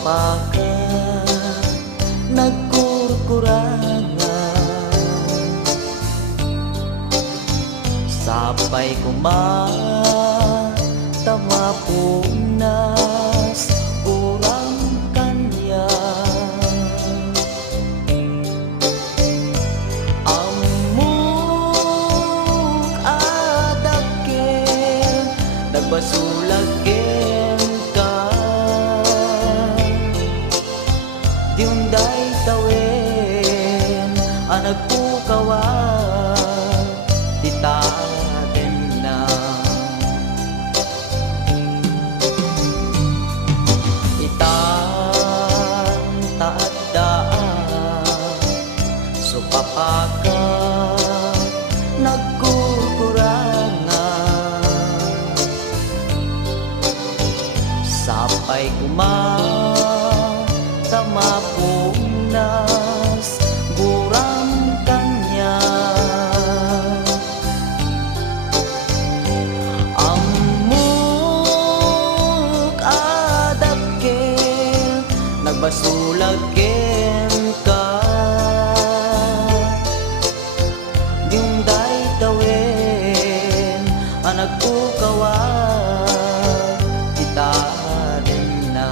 supapaka nagkurkurangan, sapay kumatama punas urang kanya. Amuk adake nagbasulagin ka, diunday tawen anag pukawa ditaden na. Itan taadaan supapaka nagkukurangan, sapay kumatama punas gurang kanya. Amuk adakkel nagbasulagin ka, diunday tawen anag pukawa kita din na.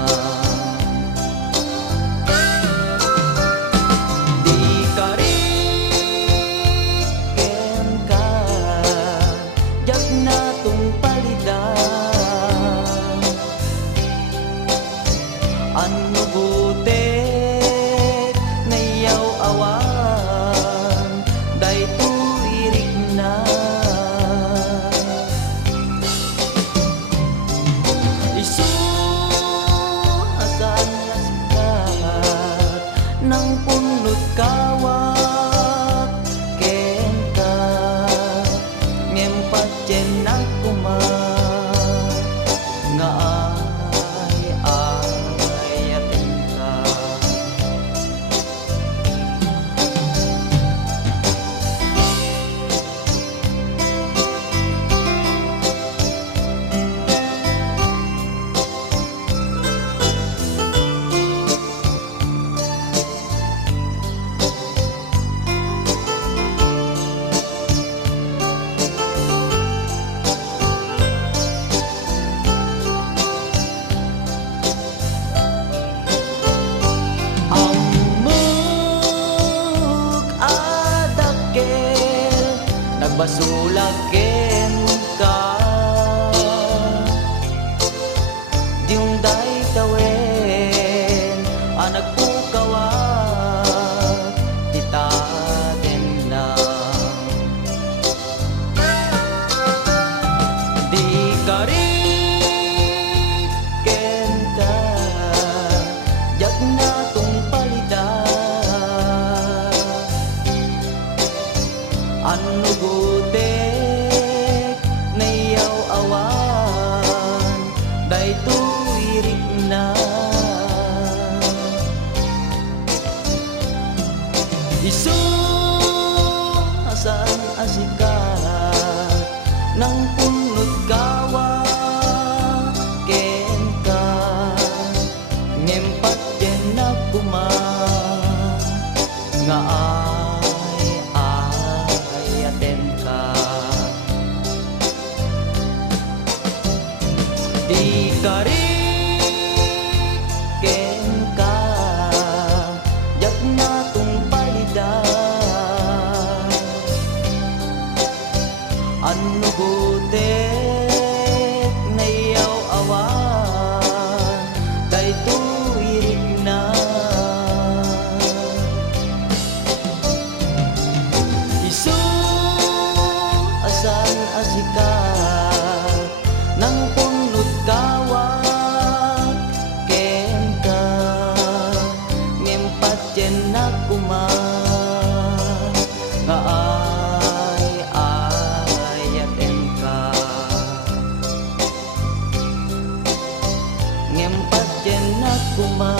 Di ka riken ka jag na tung palidan, ano butek nayaw awan day tuirik na. Isuhasan laskat ng punot kawak ken ka, ngempat jen akuma nga ayaten ka. Amuk adakkel nagbasulagin ka, diunday tawen anag pukawa ditaden na. Di ka riken ka jag na tung palidan, ano butek nayaw awan day tuirik na. Isuhasan asikat ng punot kawa ken ka, ngempat jen na puma nga ayaten ka. Di ka riken ka jag na tung palidan, ano butek nayaw awan day tuirik na. Isuhasan asikat ng punot kawak ken ka, ngempat jen akuma nga ayaten ka. Ngempat jen akuma